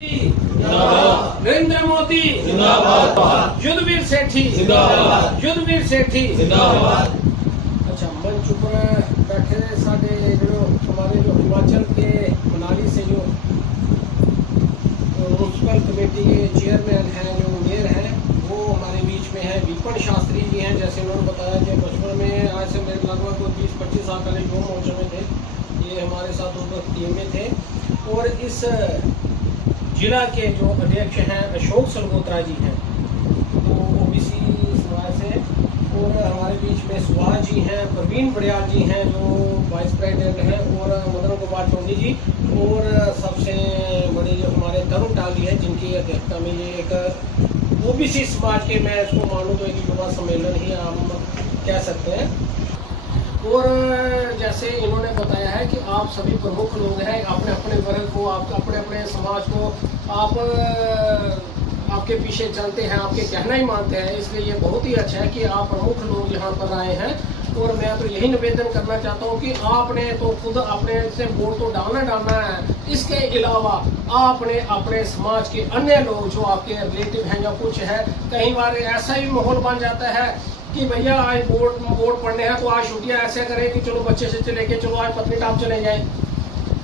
नरेंद्र मोदी जिंदाबाद, युद्धवीर सेठी जिंदाबाद, युद्धवीर सेठी जिंदाबाद। अच्छा, मंच ऊपर बैठे साडे जो हमारे जो हिमाचल के मनाली से जो म्यूनसिपल कमेटी के चेयरमैन हैं, जो मेयर हैं, वो हमारे बीच में है। विपिन शास्त्री जी हैं। जैसे उन्होंने बताया कि बचपन में आज से मेरे लगभग 20-25 साल पहले युवा मोर्चा में थे, ये हमारे साथ उस टीम में थे। और इस जिला के जो अध्यक्ष हैं अशोक सलगोत्रा जी हैं, तो ओबीसी समाज से। और हमारे बीच में सुभाष जी हैं, प्रवीण बड़ियाल जी हैं जो वाइस प्रेसिडेंट हैं, और मदन गोपाल टोंडी जी, और सबसे बड़ी जो हमारे तरुण टाली है, जिनकी अध्यक्षता में ये एक ओबीसी समाज के, मैं इसको मानूँ तो एक युवा सम्मेलन ही हम कह सकते हैं। और जैसे इन्होंने बताया है कि आप सभी प्रमुख लोग हैं, अपने अपने वर्ग को, आप अपने अपने समाज को आप आपके पीछे चलते हैं, आपके कहना ही मानते हैं। इसलिए ये बहुत ही अच्छा है कि आप प्रमुख लोग यहाँ पर आए हैं। और मैं तो यही निवेदन करना चाहता हूँ कि आपने तो खुद अपने से वोट तो डालना है, इसके अलावा आपने अपने समाज के अन्य लोग जो आपके रिलेटिव हैं या कुछ है, कई बार ऐसा ही माहौल बन जाता है कि भैया आज वोट पढ़ने हैं तो आज छुट्टियां ऐसे करें कि चलो बच्चे से चले के चलो आज पत्नीटॉप चले जाए,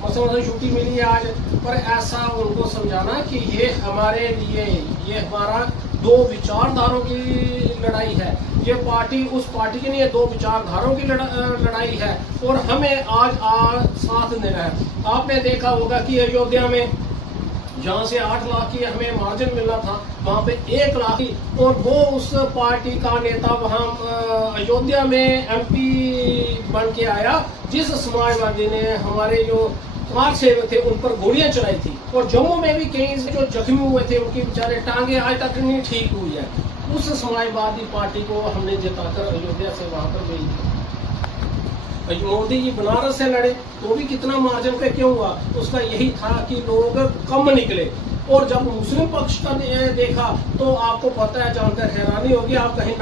मतलब छुट्टी मिली है आज। पर ऐसा उनको समझाना कि ये हमारे लिए, ये हमारा दो विचारधारों की लड़ाई है, ये पार्टी उस पार्टी की नहीं है, दो विचारधारों की लड़ाई है। और हमें आज साथ देना है। आपने देखा होगा कि अयोध्या में जहाँ से 8 लाख की हमें मार्जिन मिलना था, वहाँ पे 1 लाख की, और वो उस पार्टी का नेता वहाँ अयोध्या में MP बन के आया, जिस समाजवादी ने हमारे जो समाज सेवक थे उन पर गोलियां चलाई थी। और जम्मू में भी कई जो जख्मी हुए थे उनकी बेचारे टांगे आज तक नहीं ठीक हुई है। उस समाजवादी पार्टी को हमने जिताकर अयोध्या से वहाँ पर भेज दिया। मोदी जी बनारस से लड़े तो भी कितना मार्जिन पे क्यों हुआ? उसका यही था कि लोग कम निकले। और जब मुस्लिम पक्ष का देखा तो आपको पता है, जानकर हैरानी होगी। आप कहीं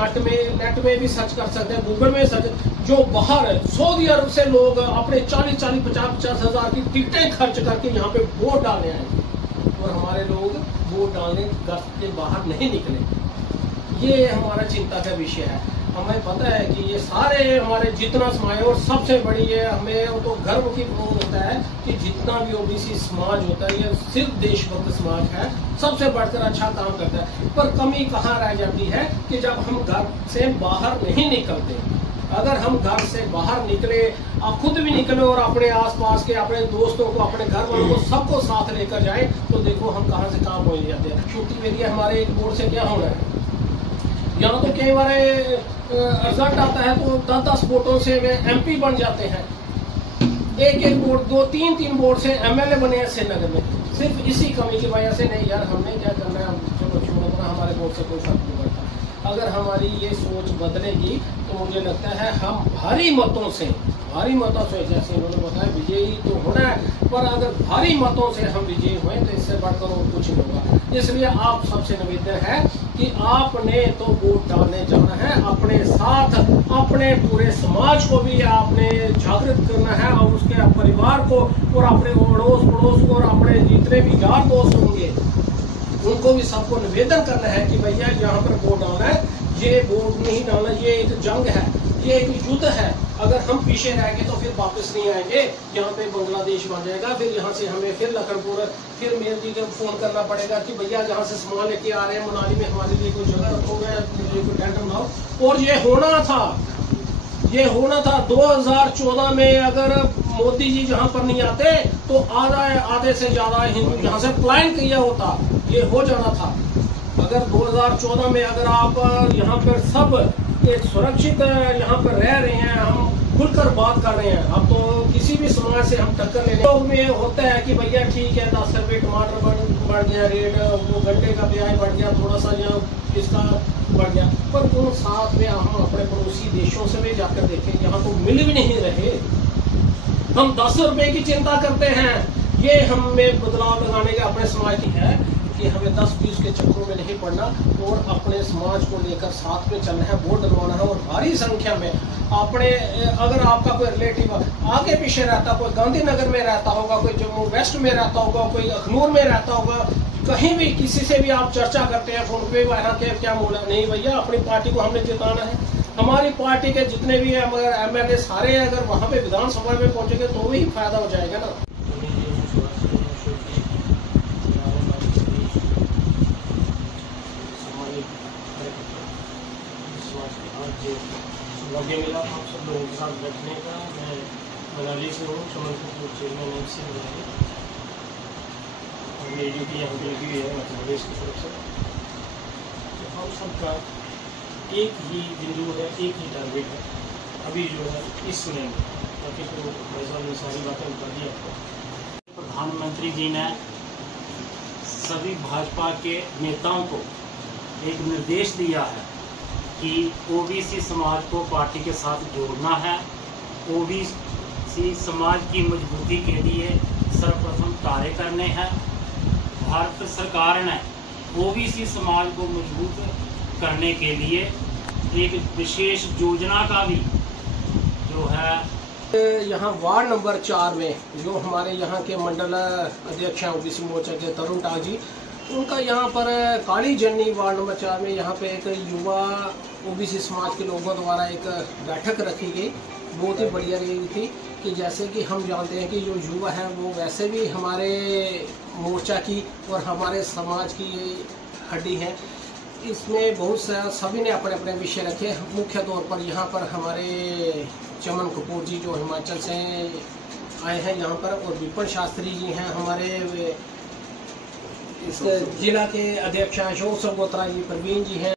नेट में भी सर्च कर सकते हैं, गूगल में सर्च, जो बाहर सऊदी अरब से लोग अपने 40-50 हज़ार की टिकटें खर्च करके यहाँ पे वोट डालने आए, और हमारे लोग वोट डालने घर के बाहर नहीं निकले। ये हमारा चिंता का विषय है। हमें पता है कि ये सारे हमारे जितना समाज, और सबसे बड़ी है हमें तो गर्व की बात होता है कि जितना भी ओबीसी समाज होता है, ये सिर्फ देशभक्त समाज है, सबसे बढ़कर अच्छा काम करता है। पर कमी कहाँ रह जाती है कि जब हम घर से बाहर नहीं निकलते। अगर हम घर से बाहर निकले, आप खुद भी निकले और अपने आसपास के अपने दोस्तों को, अपने घर वालों को, सबको साथ लेकर जाए, तो देखो हम कहाँ से कहाँ पहुँच जाते हैं। छुट्टी मेरी हमारे एक बोर्ड से क्या होना है, यहाँ तो कई बार रिजल्ट आता है तो 10-10 वोटों से वे MP बन जाते हैं। एक वोट, 2-3 वोट से MLA बने हैं श्रीनगर में, सिर्फ इसी कमी की वजह से। नहीं यार, हमने क्या करना है, चलो छोड़ो, हमारे वोट से कोई फर्क नहीं पड़ता। अगर हमारी ये सोच बदलेगी तो मुझे लगता है हम भारी मतों से, जैसे इन्होंने बताया, विजयी तो होना है, पर अगर भारी मतों से हम विजयी हुए तो इससे बढ़कर और कुछ नहीं होगा। इसलिए आप सबसे निवेदन है कि आपने तो वोट डालने जाना है, अपने साथ अपने पूरे समाज को भी आपने जागृत करना है, और उसके परिवार को और अपने अड़ोस पड़ोस को और अपने जितने भी यार दोस्त होंगे उनको भी सबको निवेदन करना है कि भैया यहाँ पर वोट डालना है। ये वोट नहीं डालना, ये एक जंग है, ये एक युद्ध है। अगर हम पीछे रहेंगे तो फिर वापस नहीं आएंगे, यहाँ पे बांग्लादेश बन जाएगा। फिर यहाँ से हमें फिर लखनपुर, फिर मेरे जी को फोन करना पड़ेगा कि भैया जहाँ से सामान लेके आ रहे हैं मनाली में, हमारे लिए कोई जगह रखोगे, कोई टेंट बनाओ। और ये होना था 2014 में। अगर मोदी जी जहाँ पर नहीं आते तो आधे से ज्यादा हिंदू यहाँ से पलायन किया होता, ये हो जाना था। अगर 2014 में अगर आप यहाँ पर सब एक सुरक्षित यहाँ पर रह रहे हैं, हम खुलकर बात कर रहे हैं, अब तो किसी भी समाज से हम टक्कर लेने लोग में होता है कि भैया ठीक है 10 रुपये टमाटर बढ़ गया रेट, वो गंडे का प्याज बढ़ गया, थोड़ा सा यहाँ इसका बढ़ गया। पर उन साथ में हम अपने पड़ोसी देशों से भी जाकर देखें, यहाँ तो मिल भी नहीं रहे। हम 10 रुपये की चिंता करते हैं। ये हमें बदलाव लगाने का अपने समाज की है कि कि हमें 10-20 के चक्करों में नहीं पड़ना और अपने समाज को लेकर साथ में चलना है, वोट डलवाना है। और भारी संख्या में अपने, अगर आपका कोई रिलेटिव आगे पीछे रहता, कोई गांधीनगर में रहता होगा, कोई जम्मू वेस्ट में रहता होगा, कोई अखनूर में रहता होगा, कहीं भी किसी से भी आप चर्चा करते हैं फोन पे, वहाँ के क्या बोला, नहीं भैया अपनी पार्टी को हमने जिताना है। हमारी पार्टी के जितने भी MLA सारे अगर वहाँ पे विधानसभा में पहुंचेंगे तो भी फायदा हो जाएगा ना। मौके मिला आप सब लोगों के साथ बैठने का। मैं मनाली से हूँ, चमन कपूर चेयरमैन से मेरी ड्यूटी यहाँ पे लगी हुई है मध्य प्रदेश की तरफ से। तो हम सबका एक ही बिंदु है, एक ही टारगेट है अभी जो है इसमें, बाकी तो भाई साहब ने सारी बातें बता दी आपको। प्रधानमंत्री जी ने सभी भाजपा के नेताओं को एक निर्देश दिया है कि ओबीसी समाज को पार्टी के साथ जोड़ना है। ओबीसी समाज की मजबूती के लिए सर्वप्रथम कार्य करने हैं। भारत सरकार ने ओबीसी समाज को मजबूत करने के लिए एक विशेष योजना का भी जो है यहाँ वार्ड नंबर 4 में जो हमारे यहाँ के मंडल अध्यक्ष हैं ओबीसी मोर्चा के तरुण टाग जी, उनका यहाँ पर काली जन्नी वार्ड नंबर 4 में यहाँ पे एक युवा ओबीसी समाज के लोगों द्वारा एक बैठक रखी गई, बहुत ही बढ़िया रही थी। कि जैसे कि हम जानते हैं कि जो युवा है वो वैसे भी हमारे मोर्चा की और हमारे समाज की हड्डी है। इसमें बहुत सा सभी ने अपने अपने विषय रखे। मुख्य तौर पर यहाँ पर हमारे चमन कपूर जी जो हिमाचल से आए हैं यहाँ पर, और विपिन शास्त्री जी हैं हमारे इस जिला के अध्यक्ष, अशोक सगोत्रा जी, प्रवीण जी हैं।